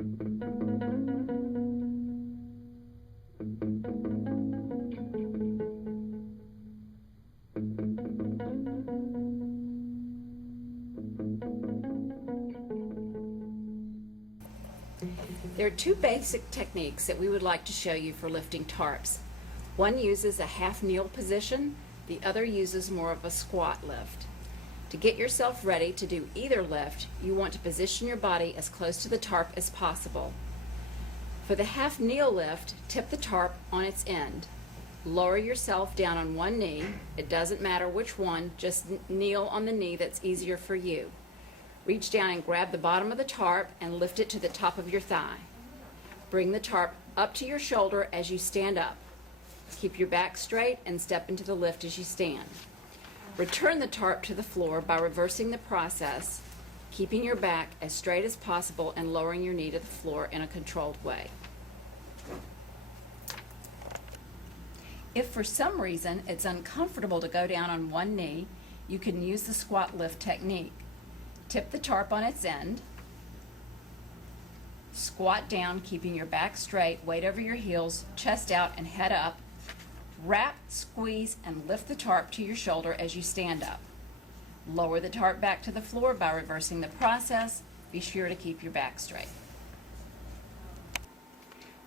There are two basic techniques that we would like to show you for lifting tarps. One uses a half kneel position, the other uses more of a squat lift. To get yourself ready to do either lift, you want to position your body as close to the tarp as possible. For the half kneel lift, tip the tarp on its end. Lower yourself down on one knee. It doesn't matter which one, just kneel on the knee that's easier for you. Reach down and grab the bottom of the tarp and lift it to the top of your thigh. Bring the tarp up to your shoulder as you stand up. Keep your back straight and step into the lift as you stand. Return the tarp to the floor by reversing the process, keeping your back as straight as possible and lowering your knee to the floor in a controlled way. If for some reason it's uncomfortable to go down on one knee, you can use the squat lift technique. Tip the tarp on its end. Squat down, keeping your back straight, weight over your heels, chest out and head up. Wrap, squeeze, and lift the tarp to your shoulder as you stand up. Lower the tarp back to the floor by reversing the process. Be sure to keep your back straight.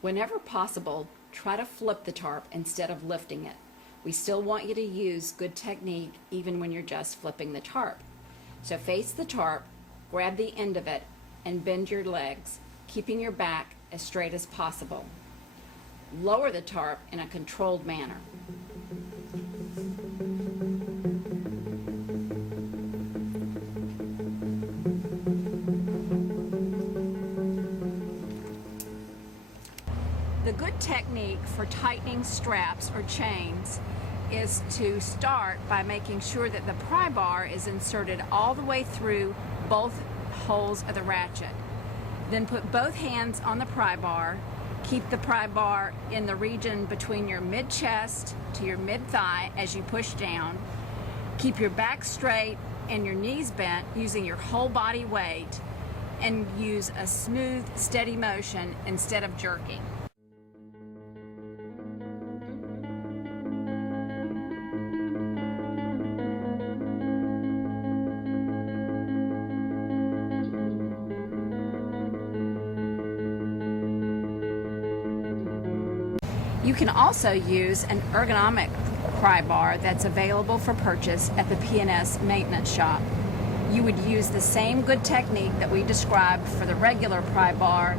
Whenever possible, try to flip the tarp instead of lifting it. We still want you to use good technique even when you're just flipping the tarp. So face the tarp, grab the end of it, and bend your legs, keeping your back as straight as possible. Lower the tarp in a controlled manner. The good technique for tightening straps or chains is to start by making sure that the pry bar is inserted all the way through both holes of the ratchet. Then put both hands on the pry bar. Keep the pry bar in the region between your mid-chest to your mid-thigh as you push down. Keep your back straight and your knees bent using your whole body weight, and use a smooth, steady motion instead of jerking. You can also use an ergonomic pry bar that's available for purchase at the P&S maintenance shop. You would use the same good technique that we described for the regular pry bar.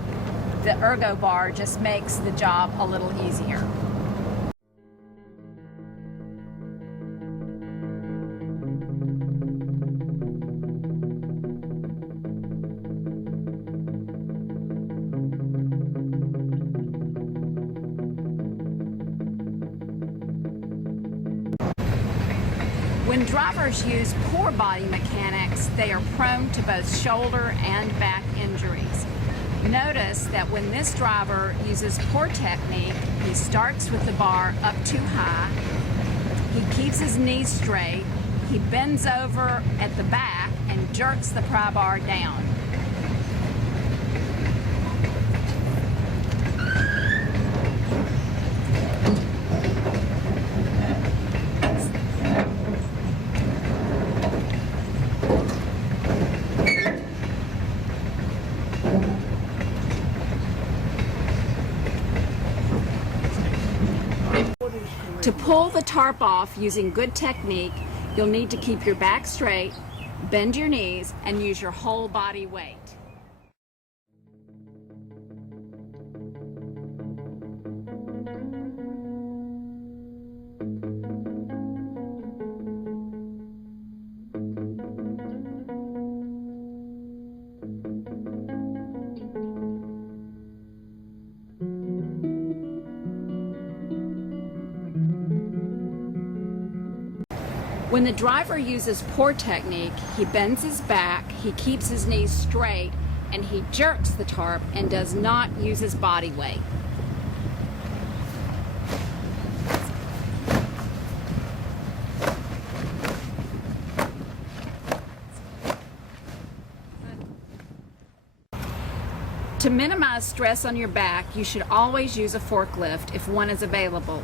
The ergo bar just makes the job a little easier. When drivers use poor body mechanics, they are prone to both shoulder and back injuries. Notice that when this driver uses poor technique, he starts with the bar up too high, he keeps his knees straight, he bends over at the back and jerks the pry bar down. To pull the tarp off using good technique, you'll need to keep your back straight, bend your knees, and use your whole body weight. When the driver uses poor technique, he bends his back, he keeps his knees straight, and he jerks the tarp and does not use his body weight. To minimize stress on your back, you should always use a forklift if one is available.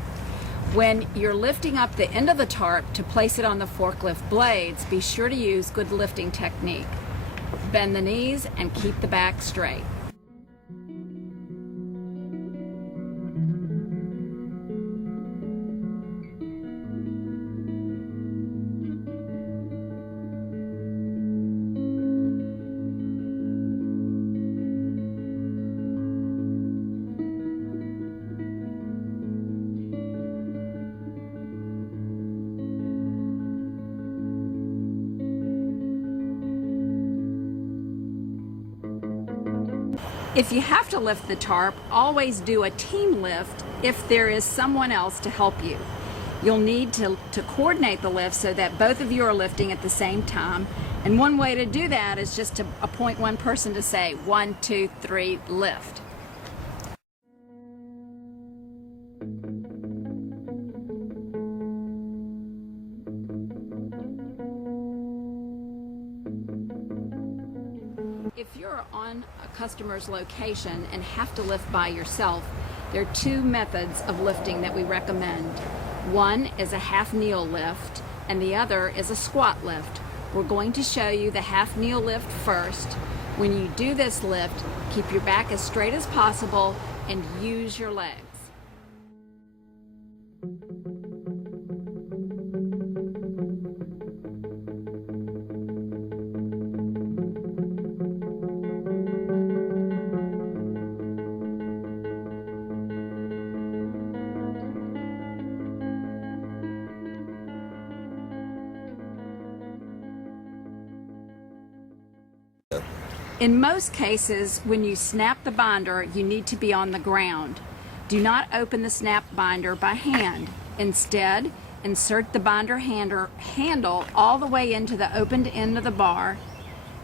When you're lifting up the end of the tarp to place it on the forklift blades, be sure to use good lifting technique. Bend the knees and keep the back straight. If you have to lift the tarp, always do a team lift if there is someone else to help you. You'll need to coordinate the lift so that both of you are lifting at the same time. And one way to do that is just to appoint one person to say 1, 2, 3, lift. If you're on a customer's location and have to lift by yourself, there are two methods of lifting that we recommend. One is a half kneel lift and the other is a squat lift. We're going to show you the half kneel lift first. When you do this lift, keep your back as straight as possible and use your legs. In most cases, when you snap the binder, you need to be on the ground. Do not open the snap binder by hand. Instead, insert the binder handle all the way into the opened end of the bar.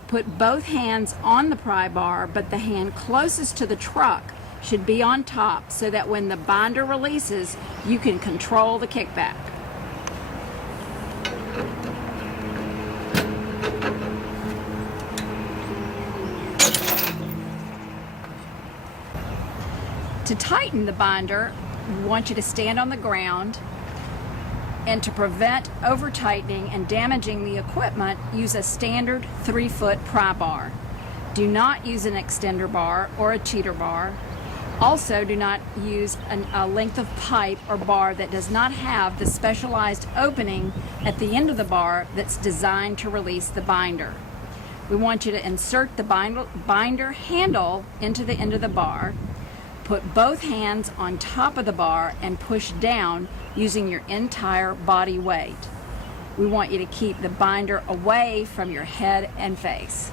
Put both hands on the pry bar, but the hand closest to the truck should be on top so that when the binder releases, you can control the kickback. To tighten the binder, we want you to stand on the ground, and to prevent over-tightening and damaging the equipment, use a standard 3-foot pry bar. Do not use an extender bar or a cheater bar. Also, do not use a length of pipe or bar that does not have the specialized opening at the end of the bar that's designed to release the binder. We want you to insert the binder handle into the end of the bar. Put both hands on top of the bar and push down using your entire body weight. We want you to keep the binder away from your head and face.